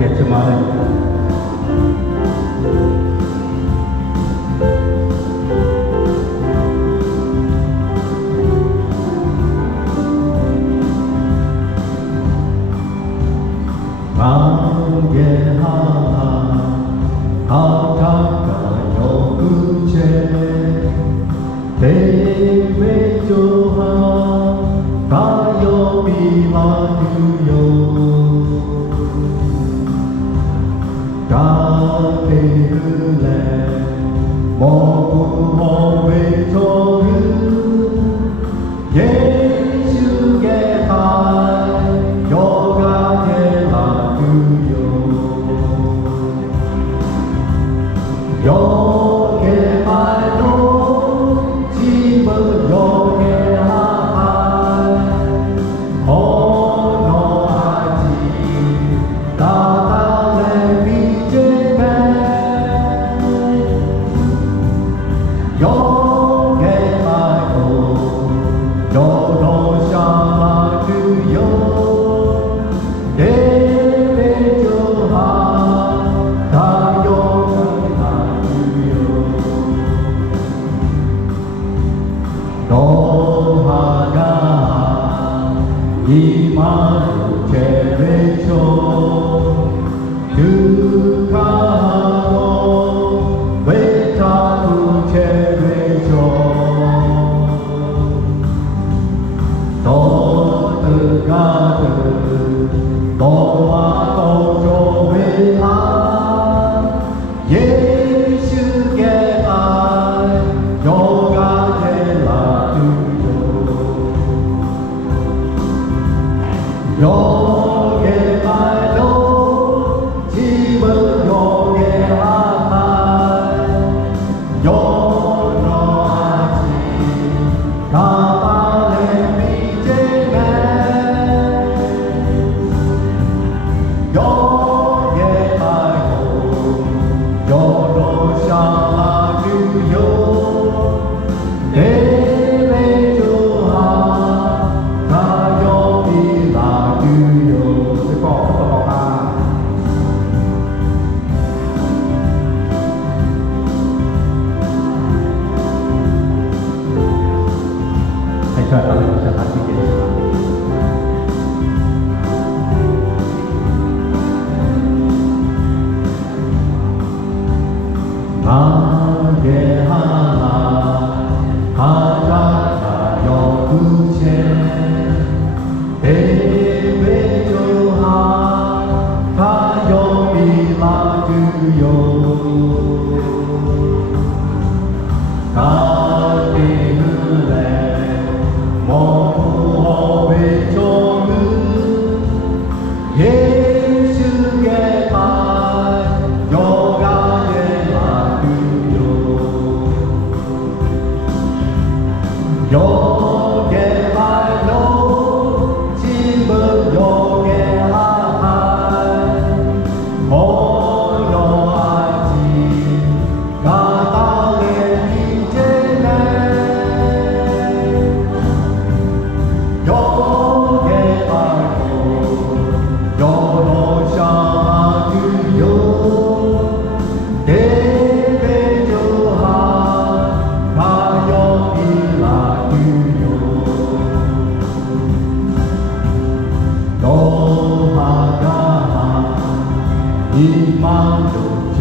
않겠지만 만개 하나 아타가요 그제 대외조하 가요 비마두요 가테르레 머구허웨 조르 예수의 할 여가 되라두요 여게 말도 집은 여게 할 언어하지 나달래 비제매 여게 말도 여러샤마드요 대배조하 다요가나두요 너하가 이마루 제외죠 그가도 외타루 제외죠 너드가드 너와 너조회한 예수의 알 여가 되라두요 여게 말도 집은 여게 할 여러하지 가발의 미제매 여게 말고 여러샤마드요 대배조하 가요 비라두요ให้ช่วยเราเป็นสถานที่เกียรติ만개 하나 가자가요 그제 대외조하 가요 비라두요 가테르레 머구허웨 조르 예수의 발 여가 되라두요 여게 말로 집은 여게 할 언어하지 가달의 미제매 여게 말고 여러샤마드요 대배조하 가요 비라두요 너하가 이마루 제